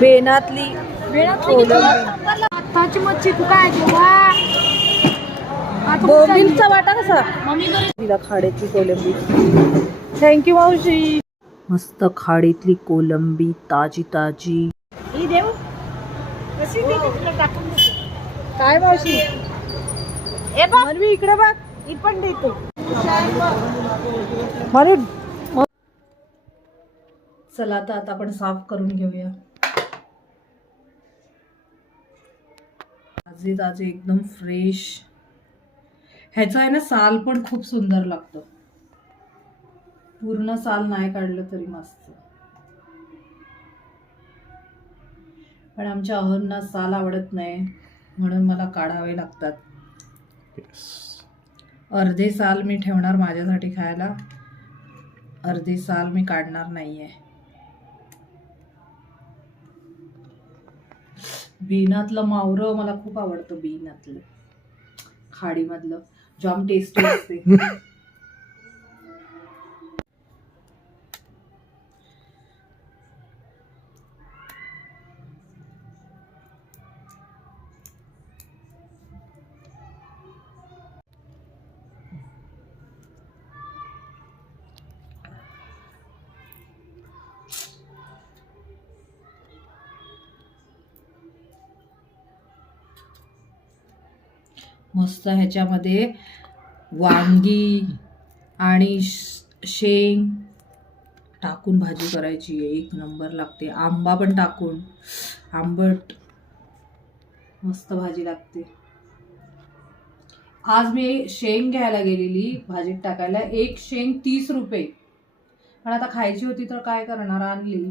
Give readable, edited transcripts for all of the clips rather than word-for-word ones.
बेनातली आताची मच्छी तू काय बोंबीलचा वाटा कसा तिला खाडीतली कोलंबी. थँक्यू मावशी. मस्त खाडीतली कोलंबी ताजी ताजी. ही देऊ कशी टाकून देते काय मावशी ए बघ मनवी इकडे बघ. ही पण देतो. अरे चला तर आता आपण साफ करून घेऊया. ताजे ताजे एकदम फ्रेश. ह्याचं आहे ना साल पण खूप सुंदर लागतं. पूर्ण साल नाही काढलं तरी मस्त. पण आमच्या अहंना साल आवडत नाही म्हणून मला काढावे लागतात. अर्धे साल मी ठेवणार माझ्यासाठी खायला, अर्धे साल मी काढणार नाहीये. बीनातलं मावरं मला खूप आवडतं. बीनातलं खाडीमधलं जाम टेस्टी असते. मस्त ह्याच्यामध्ये वांगी आणि शेंग टाकून भाजी करायची. एक नंबर लागते. आंबा पण टाकून आंबट मस्त भाजी लागते. आज मी शेंग घ्यायला गेलेली भाजीत टाकायला. एक शेंग 30 रुपये. पण आता खायची होती तर काय करणार, आणली.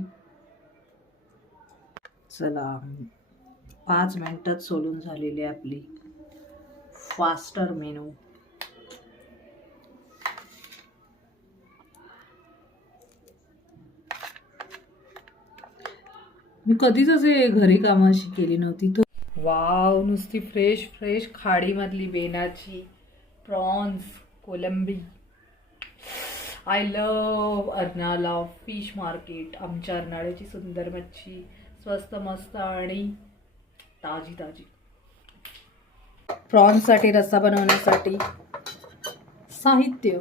चला 5 मिनिटात सोलून झालेली आपली फास्टर मेनू. मी कधीच असे घरी कामाशी केली नव्हती. तो वाव, नुसती फ्रेश फ्रेश खाडीमधली बेनाची प्रॉन्स कोलंबी. I love Arnala fish market. आमच्या अर्नाळ्याची सुंदर मच्छी, स्वस्त मस्त आणि ताजी ताजी. प्रॉन्ससाठी रस्सा बनवण्यासाठी साहित्य: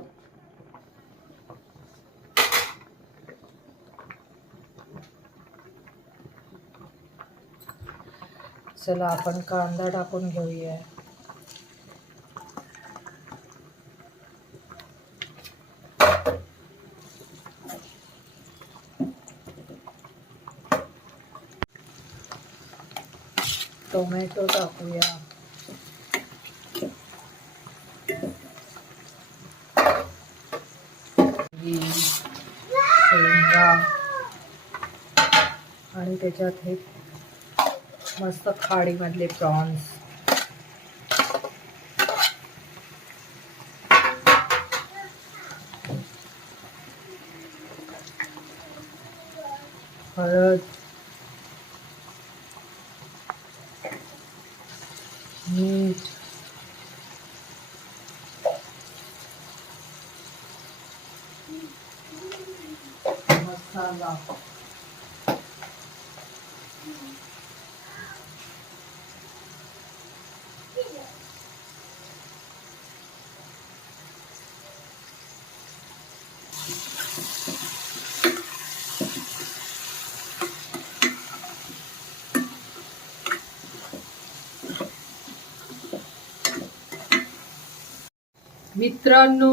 चला आपण कांदा टाकून घेऊया. टोमॅटो टाकूया. शेंगा आणि त्याच्यात हे मस्त खाडीमधले प्रॉन्स. हळद, मीठ, मसाला, मित्रांनो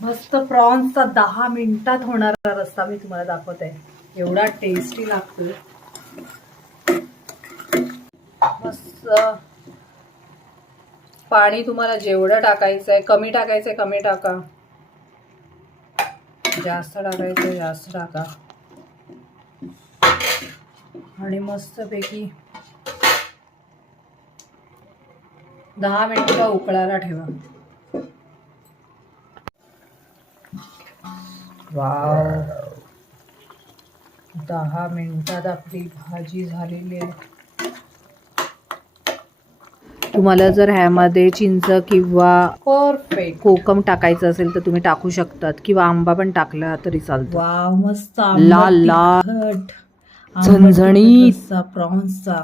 मस्त प्रॉन्सचा 10 मिनिटात होणारा रस्सा मी तुम्हाला दाखवत आहे. एवढा टेस्टी लागतो. मस्त. पाणी तुम्हाला जेवढं टाकायचं आहे, कमी टाकायचं आहे कमी टाका, जास्त टाकायचं आहे जास्त टाका. आणि मस्तपैकी 10 मिनिटं उकळायला ठेवा. वाव, 10 मिनिटात आपली भाजी झालेली आहे. तुम्हाला जर ह्यामध्ये चिंच किंवा परफेक्ट कोकम टाकायचं असेल तर तुम्ही टाकू शकतात, किंवा आंबा पण टाकला तरी चालतो. वाव, मस्त लाल लाल झणझणीत प्रॉन्सचा.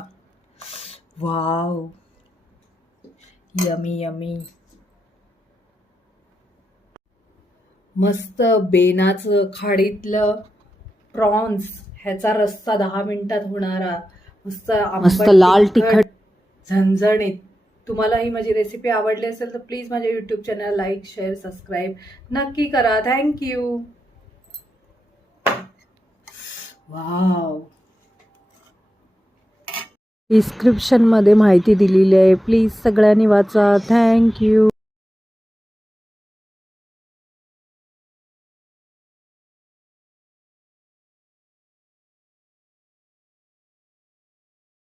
Wow, yummy yummy. मस्त बेनाचं खाडीतलं प्रॉन्स, ह्याचा रस्सा 10 मिनिटात होणारा, मस्त मस्त लाल तिखट. झणझणीत. तुम्हाला ही माझी रेसिपी आवडली असेल तर प्लीज माझ्या YouTube channel like, share, subscribe नक्की करा. थँक्यू. वाव. डिस्क्रिप्शनमध्ये माहिती दिलेली आहे, प्लीज सगळ्यांनी वाचा. थँक्यू.